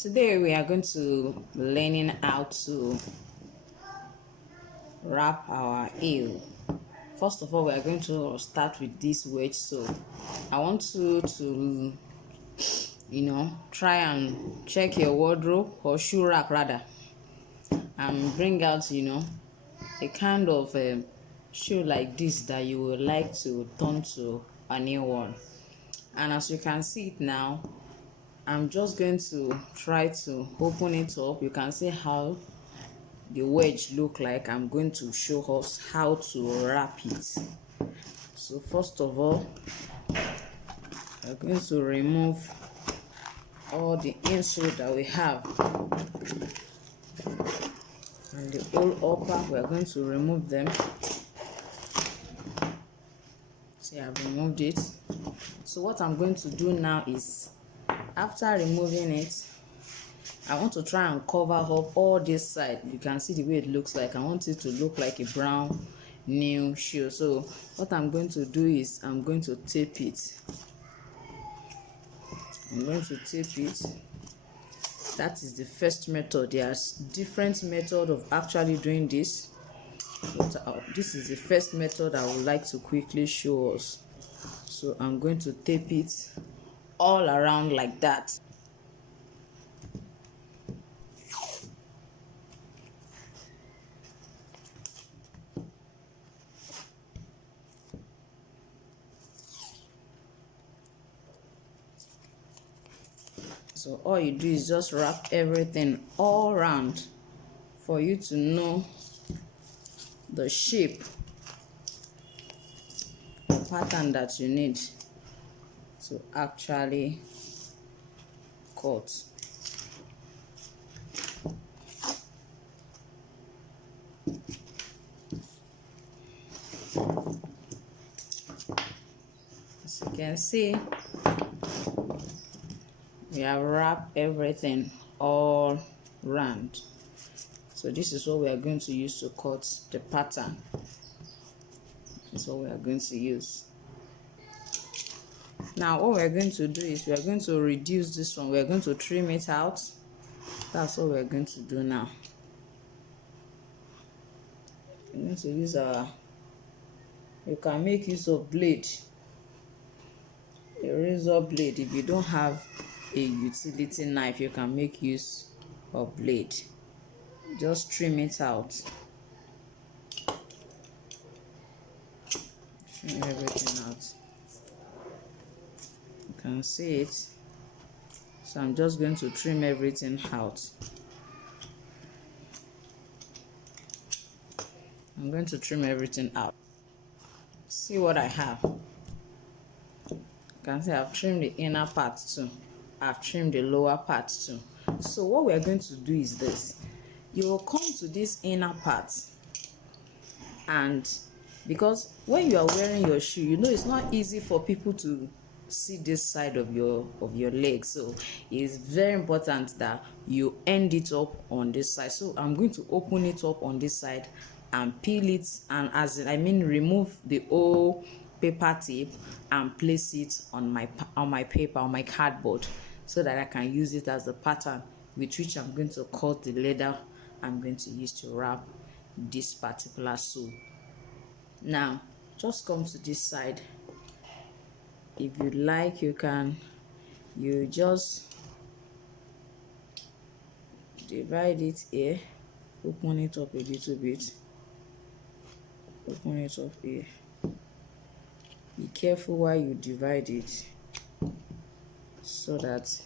Today we are going to be learning how to wrap our heel. First of all, we are going to start with this wedge. So I want you to try and check your wardrobe or shoe rack rather, and bring out a kind of shoe like this that you would like to turn to a new one. And as you can see it now, I'm just going to try to open it up. You can see how the wedge look like. I'm going to show us how to wrap it. So first of all, we're going to remove all the insole that we have, and the whole upper we're going to remove them. See, I've removed it. So what I'm going to do now is, after removing it, I want to try and cover up all this side. You can see the way it looks like. I want it to look like a brand new shoe. So what I'm going to do is I'm going to tape it. I'm going to tape it. That is the first method. There's different method of actually doing this, but this is the first method I would like to quickly show us. So I'm going to tape it all around like that. So all you do is just wrap everything all around for you to know the shape, the pattern that you need to actually cut. As you can see, we have wrapped everything all round. So this is what we are going to use to cut the pattern. That's what we are going to use. Now what we are going to do is we are going to reduce this one. We are going to trim it out. That's what we are going to do now. We're going to use you can make use of blade, a razor blade. If you don't have a utility knife, you can make use of blade. Just trim it out. Trim everything out. You can see it. So I'm just going to trim everything out. I'm going to trim everything out. See what I have. You can see I've trimmed the inner part too. I've trimmed the lower part too. So what we're going to do is this. You will come to this inner part, and because when you are wearing your shoe, you know it's not easy for people to see this side of your leg. So it's very important that you end it up on this side. So I'm going to open it up on this side and peel it, and remove the old paper tape and place it on my paper, on my cardboard, so that I can use it as a pattern with which I'm going to cut the leather I'm going to use to wrap this particular sole. Now just come to this side. If you like, you just divide it here, open it up a little bit, open it up here. Be careful while you divide it, so that,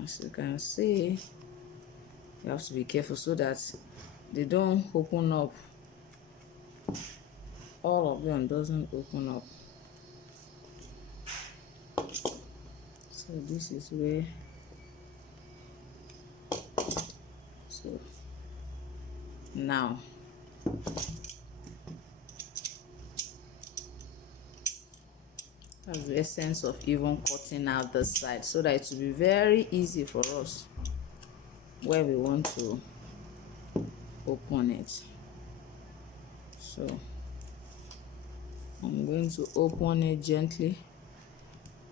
as you can see, you have to be careful so that they don't open up. All of them doesn't open up. So this is where, so now that's the essence of even cutting out the side, so that it will be very easy for us where we want to open it. So I'm going to open it gently.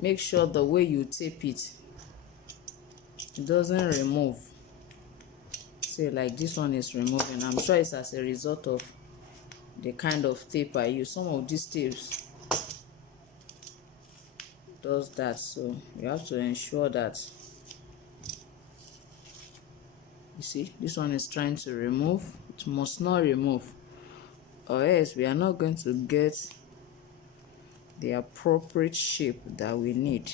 Make sure the way you tape it it doesn't remove. See, like this one is removing. I'm sure it's as a result of the kind of tape I use. Some of these tapes does that, so you have to ensure that. You see, this one is trying to remove. It must not remove, or else we are not going to get the appropriate shape that we need.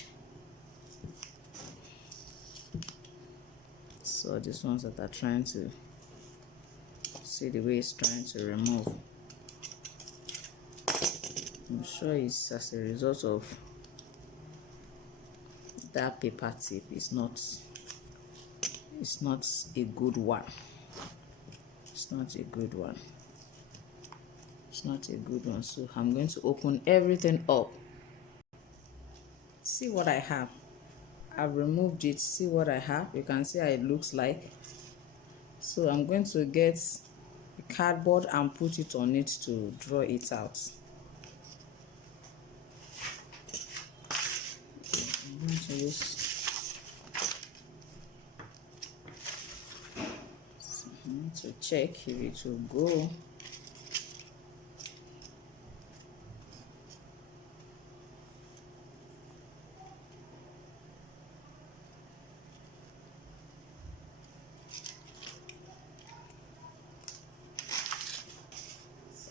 So these ones that are trying to, see the way it's trying to remove. I'm sure it's as a result of that paper tip. It's not a good one. It's not a good one. It's not a good one. So I'm going to open everything up. See what I have. I've removed it. See what I have. You can see how it looks like. So I'm going to get a cardboard and put it on it to draw it out. I'm going to use to check if it will go.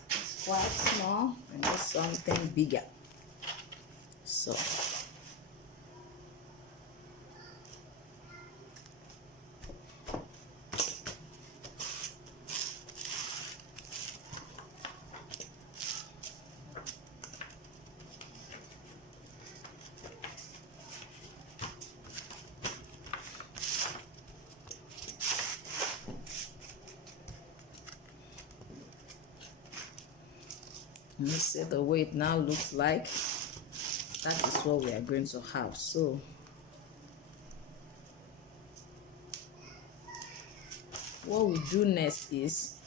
It's quite small. I need something bigger. So you see the way it now looks like. That is what we are going to have. So what we do next is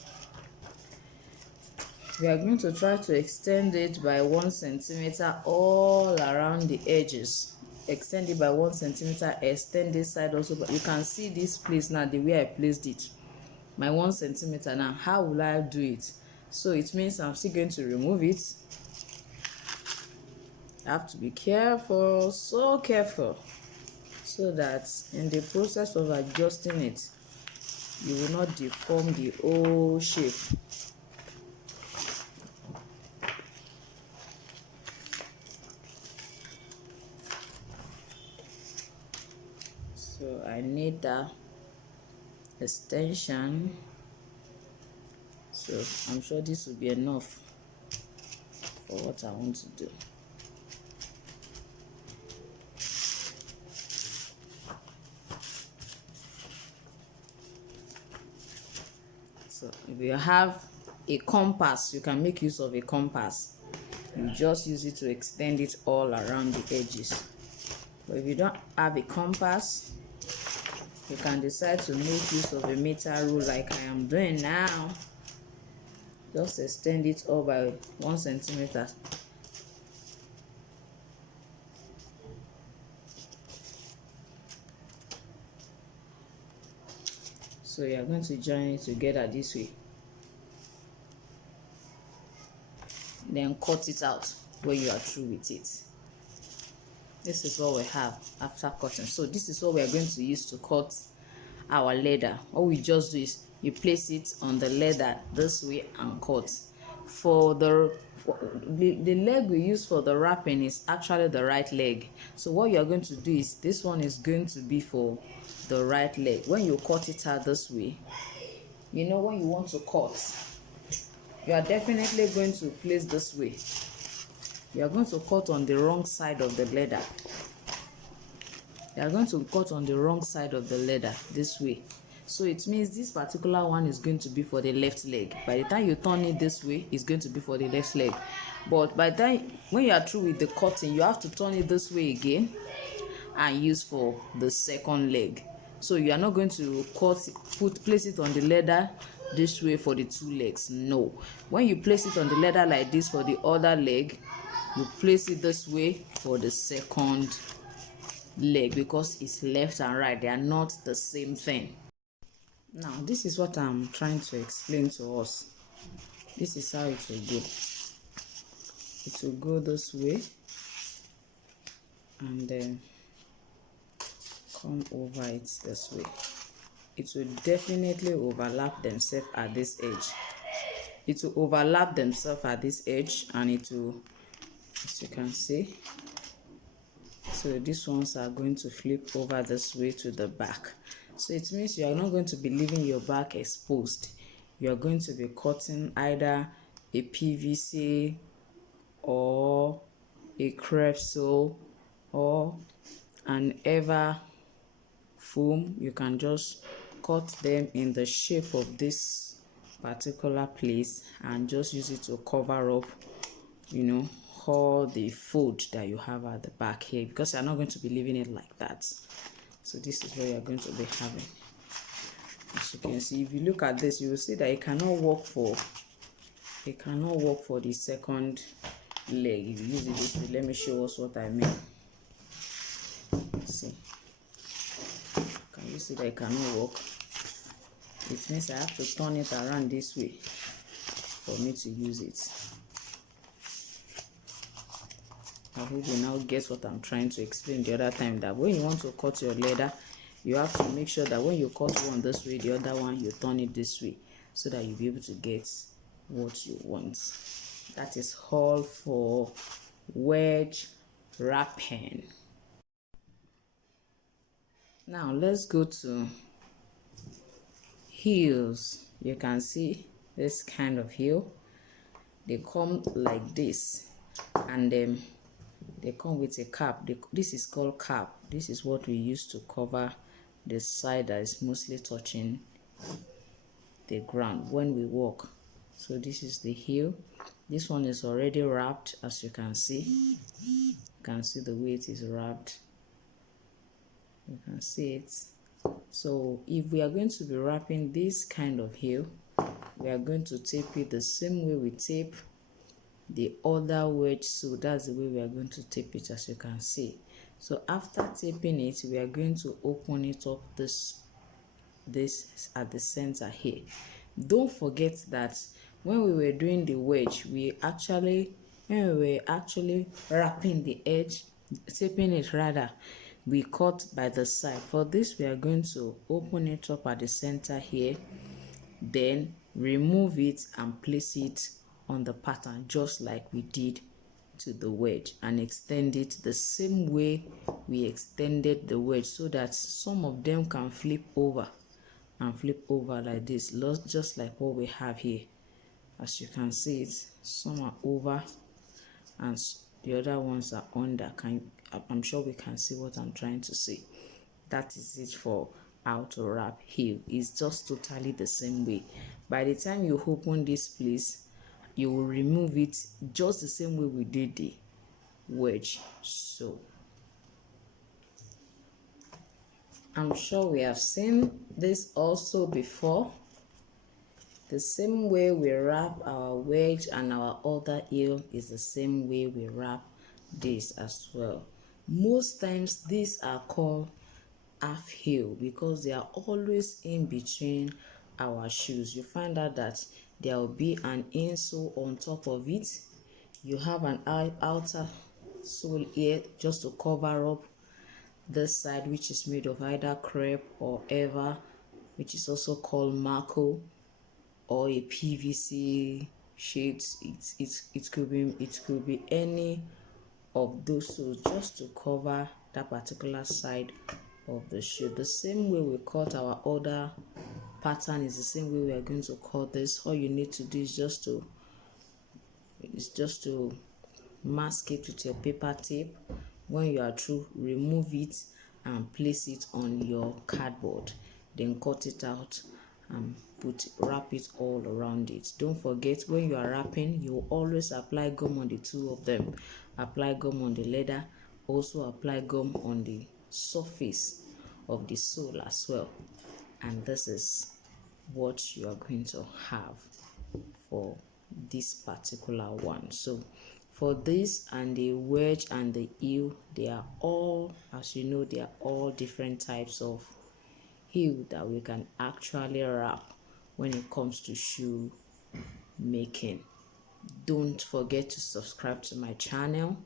we are going to try to extend it by 1 centimeter all around the edges. Extend it by 1 centimeter, extend this side also. But you can see this place now, the way I placed it, my 1 centimeter. Now how will I do it? So it means I'm still going to remove it. I have to be careful, so careful, so that in the process of adjusting it, you will not deform the whole shape. So I need that extension. So I'm sure this will be enough for what I want to do. So if you have a compass, you can make use of a compass. You just use it to extend it all around the edges. But if you don't have a compass, you can decide to make use of a meter rule like I am doing now. Just extend it all by 1 centimeter. So you are going to join it together this way. Then cut it out when you are through with it. This is what we have after cutting. So this is what we are going to use to cut our leather. What we just do is you place it on the leather this way and cut. For the leg we use for the wrapping is actually the right leg. So what you are going to do is this one is going to be for the right leg. When you cut it out this way, you know, when you want to cut, you are definitely going to place this way. You are going to cut on the wrong side of the leather. You are going to cut on the wrong side of the leather this way. So it means this particular one is going to be for the left leg. By the time you turn it this way, it's going to be for the left leg. But by the time when you are through with the cutting, you have to turn it this way again and use for the second leg. So you are not going to place it on the leather this way for the two legs. No. When you place it on the leather like this for the other leg, you place it this way for the second leg because it's left and right. They are not the same thing. Now this is what I'm trying to explain to us. This is how it will go. It will go this way and then come over it this way. It will definitely overlap themselves at this edge. It will overlap themselves at this edge, and it will, as you can see, so these ones are going to flip over this way to the back. So it means you are not going to be leaving your back exposed. You are going to be cutting either a PVC or a crepe sole or an ever foam. You can just cut them in the shape of this particular place and just use it to cover up, you know, all the fold that you have at the back here, because you're not going to be leaving it like that. So this is what you're going to be having. As you can see, if you look at this, you will see that it cannot work for the second leg. If you use it this way, let me show us what I mean. See, can you see that it cannot work? It means I have to turn it around this way for me to use it. I hope you now get what I'm trying to explain the other time, that when you want to cut your leather, you have to make sure that when you cut one this way, the other one you turn it this way, so that you'll be able to get what you want. That is all for wedge wrapping. Now let's go to heels. You can see this kind of heel. They come like this, and then they come with a cap. This is called cap. This is what we use to cover the side that is mostly touching the ground when we walk. So this is the heel. This one is already wrapped, as you can see. You can see the way it is wrapped. You can see it. So if we are going to be wrapping this kind of heel, we are going to tape it the same way we tape the other wedge. So that's the way we are going to tape it, as you can see. So after taping it, we are going to open it up this at the center here. Don't forget that when we were doing the wedge, when we were actually wrapping the edge, taping it rather, we cut by the side. For this, we are going to open it up at the center here, then remove it and place it on the pattern just like we did to the wedge, and extend it the same way we extended the wedge, so that some of them can flip over and flip over like this, just like what we have here. As you can see, some are over and the other ones are under. I'm sure we can see what I'm trying to say. That is it for how to wrap heel. It's just totally the same way. By the time you open this place, you will remove it just the same way we did the wedge. So I'm sure we have seen this also before. The same way we wrap our wedge and our other heel is the same way we wrap this as well. Most times these are called half heel because they are always in between our shoes. You find out that there will be an insole on top of it. You have an outer sole here just to cover up this side, which is made of either crepe or ever, which is also called marco, or a PVC sheet. It could be any of those, so just to cover that particular side of the shoe. The same way we cut our other pattern is the same way we are going to cut this. All you need to do is just to mask it with your paper tape. When you are through, remove it and place it on your cardboard, then cut it out and wrap it all around it. Don't forget, when you are wrapping, you always apply gum on the two of them. Apply gum on the leather, also apply gum on the surface of the sole as well. And this is what you are going to have for this particular one. So For this and the wedge and the heel, they are all, as you know, they are all different types of heel that we can actually wrap when it comes to shoe making. Don't forget to subscribe to my channel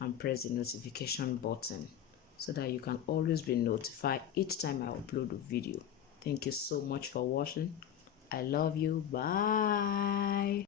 and press the notification button so that you can always be notified each time I upload a video. Thank you so much for watching. I love you. Bye.